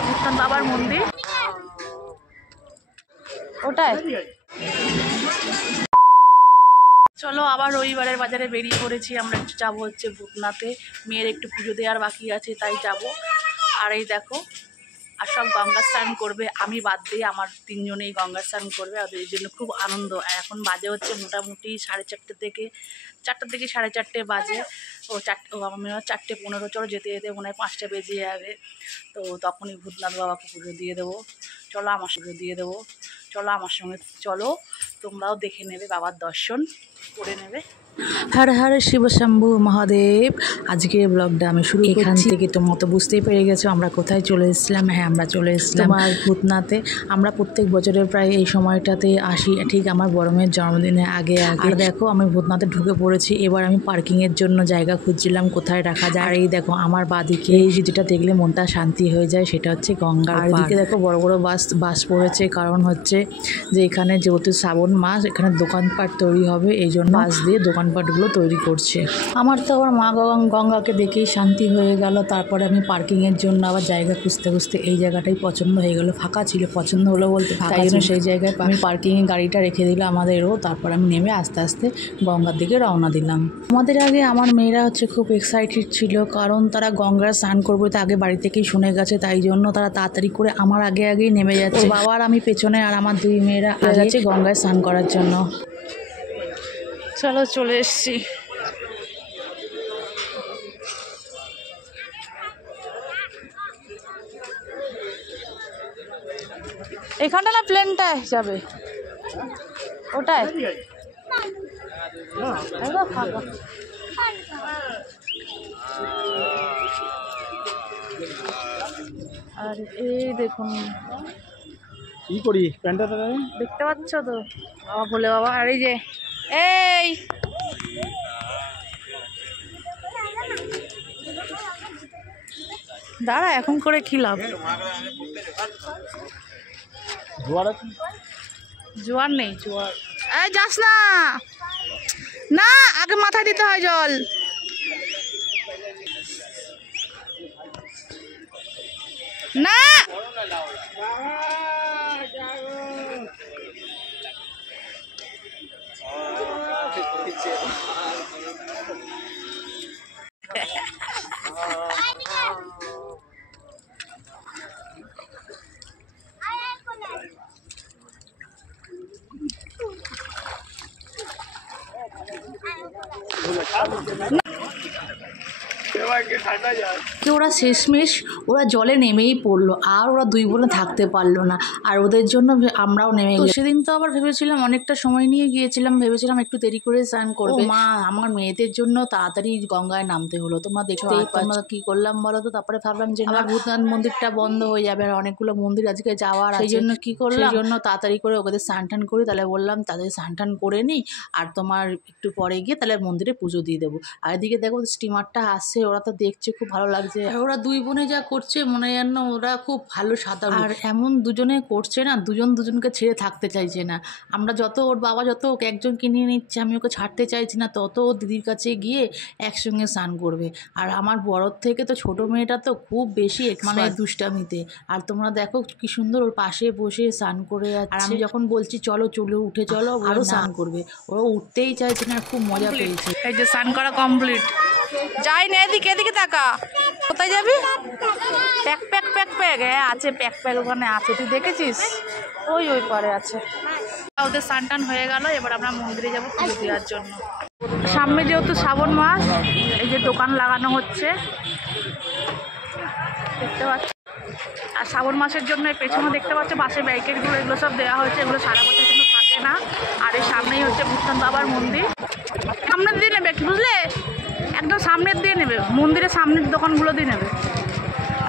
হচ্ছে ভূতনাথ বাবার মন্দির, ওটাই। চলো আবার রবিবারের বাজারে বেরিয়ে পড়েছি, আমরা যাবো হচ্ছে ভূতনাথে। মেয়ের একটু পুজো দেওয়ার বাকি আছে, তাই যাব। আর এই দেখো, আর সব গঙ্গা স্নান করবে, আমি বাদ দিয়ে আমার তিনজনেই গঙ্গা স্নান করবে। আর এই জন্য খুব আনন্দ। এখন বাজে হচ্ছে মোটামুটি 4:30 থেকে 4:30 বাজে। আমি 4:15, চলো যেতে যেতে মনে হয় 5টা বেজে যাবে। তো তখনই ভূতনাথ বাবাকে পুজো দিয়ে দেবো। চলো আমার সঙ্গে দিয়ে দেবো, চলো আমার সঙ্গে, চলো তোমরাও দেখে নেবে, বাবার দর্শন করে নেবে। হর হর শিব শম্ভু মহাদেব। আজকের ব্লগটা আমি শুরু এখান থেকে। তোমরা তো বুঝতেই পেরে গেছো আমরা কোথায় চলে এসেছিলাম। হ্যাঁ, আমরা চলে এসেছিলাম আর ভূতনাথে। আমরা প্রত্যেক বছরের প্রায় এই সময়টাতে আসি, ঠিক আমার বড় মেয়ের জন্মদিনের আগে। আর দেখো আমি ভূতনাথে ঢুকে পড়েছি। এবার আমি পার্কিংয়ের জন্য জায়গা খুঁজছিলাম কোথায় রাখা যায়। আর এই দেখো আমার বাঁদিকে এই যেটা দেখলে মনটা শান্তি হয়ে যায়, সেটা হচ্ছে গঙ্গার পাড়। এদিকে দেখো বড় বড় বাস পড়েছে, কারণ হচ্ছে যে এখানে যেহেতু শ্রাবণ মাস, এখানে দোকানপাট তৈরি হবে, এই জন্য বাস দিয়ে দোকানপাটগুলো তৈরি করছে। আমার তো আবার মা গঙ্গাকে দেখেই শান্তি হয়ে গেল। তারপরে আমি পার্কিংয়ের জন্য আবার জায়গা খুঁজতে খুঁজতে এই জায়গাটাই পছন্দ হয়ে গেল। ফাঁকা ছিল, পছন্দ হলো বলতে, তাই জন্য সেই জায়গায় আমি পার্কিংয়ে গাড়িটা রেখে দিলাম আমাদেরও। তারপর আমি নেমে আস্তে আস্তে গঙ্গার দিকে রওনা দিলাম। আমাদের আগে আমার মেয়েরা হচ্ছে খুব এক্সাইটেড ছিল, কারণ তারা গঙ্গার স্নান করবে তো আগে বাড়ি থেকেই শুনে গেছে, তাই জন্য তারা তাড়াতাড়ি করে আমার আগেই নেমে যাচ্ছে। বাবা আর আমি পেছনে, আর আমার 2 মেয়েরা যাচ্ছে গঙ্গায় স্নান করার জন্য। চলো চলে এসছি। এখানটা না প্লেনটায় যাবে, ওটাই ফাঁকা। আর এই দেখুন কি করি প্যান্টটা দেখতে পাচ্ছ তো, বাবা বলে বাবা। আর এই যে এই দাঁড়া, এখন করে কি লাভ? জোয়ার নেই, জোয়ার। এই যাস না, না আগে মাথায় দিতে হয় জল। না ওরা শেষমেশ ওরা জলে নেমেই পড়লো, আর ওরা 2 বোনে থাকতে পারলো না, আর ওদের জন্য আমরাও নেমে গেলাম। সেদিন তো আবার ভেবেছিলাম, অনেকটা সময় নিয়ে গিয়েছিলাম, ভেবেছিলাম একটু দেরি করে স্নান করবে। মা, আমার মেয়েদের জন্য তাড়াতাড়ি গঙ্গায় নামতে হলো। তোমরা দেখতেই পাচ্ছ কি করলাম বলো তো। তারপরে ভাবলাম যে আমার ভূতনাথ মন্দিরটা বন্ধ হয়ে যাবে, আর অনেকগুলো মন্দির আজকে যাওয়ার, সেই জন্য কি করলাম, সেই জন্য তাড়াতাড়ি করে ওদের স্নান টান করি। তাহলে বললাম তাদের স্নান টান করে নিই, আর তোমার একটু পরে গিয়ে তাহলে মন্দিরে পুজো দিয়ে দেবো। আর এদিকে দেখো স্টিমারটা আসছে, ওরা তো দেখছে, খুব ভালো লাগছে। ওরা 2 বোনে যা করছে মনে হয় যেন ওরা খুব ভালো সাঁতার, আর এমন দুজনে করছে না, দুজনকে ছেড়ে থাকতে চাইছে না। আমরা যত, ওর বাবা যত ওকে একজনকে নিয়ে নিচ্ছে, আমি ওকে ছাড়তে চাইছি না, তত ও দিদির কাছে গিয়ে একসঙ্গে স্নান করবে। আর আমার বড়োর থেকে তো ছোট মেয়েটা তো খুব বেশি মানে দুষ্টামিতে। আর তোমরা দেখো কি সুন্দর ওর পাশে বসে স্নান করে যাচ্ছে। আর আমি যখন বলছি চলো উঠে চলো, আরও স্নান করবে, ওরা উঠতেই চাইছে না, খুব মজা পেয়েছে। এই যে স্নান করা কমপ্লিট। যাই না, এদিকে তাকা। কোথায় যাবি? প্যাক হ্যাঁ আছে, প্যাক ওখানে আছে, তুই দেখেছিস? ওই পারে আছে। ওদের স্নান টান হয়ে গেল, এবার আমরা মন্দিরে যাবো পুজো দেওয়ার জন্য। সামনে যেহেতু শ্রাবণ মাস, এই যে দোকান লাগানো হচ্ছে দেখতে পাচ্ছ। আর শ্রাবণ মাসের জন্য পেছনে দেখতে পাচ্ছ বাসের ব্যারিকেডগুলো, এগুলো সব দেওয়া হয়েছে, এগুলো সারা বছর কিন্তু থাকে না। আর এই সামনেই হচ্ছে ভূতনাথ বাবার মন্দির। সামনের দিয়ে নেবে কি বুঝলে, একদম সামনের দিয়ে নেবে, মন্দিরের সামনের দোকানগুলো দিয়ে নেবে।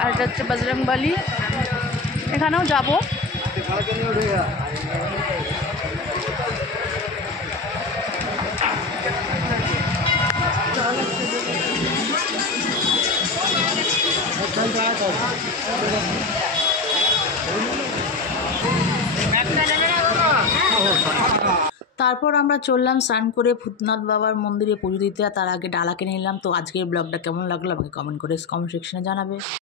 আর এটা হচ্ছে বজরংবলী, এখানেও যাবো। তারপর আমরা চললাম স্নান করে ভূতনাথ বাবার মন্দিরে পুজো দিতে। আর তার আগে ডালা কিনে নিলাম। তো আজকের ব্লগটা কেমন লাগলো আমাকে কমেন্ট সেকশনে জানাবে।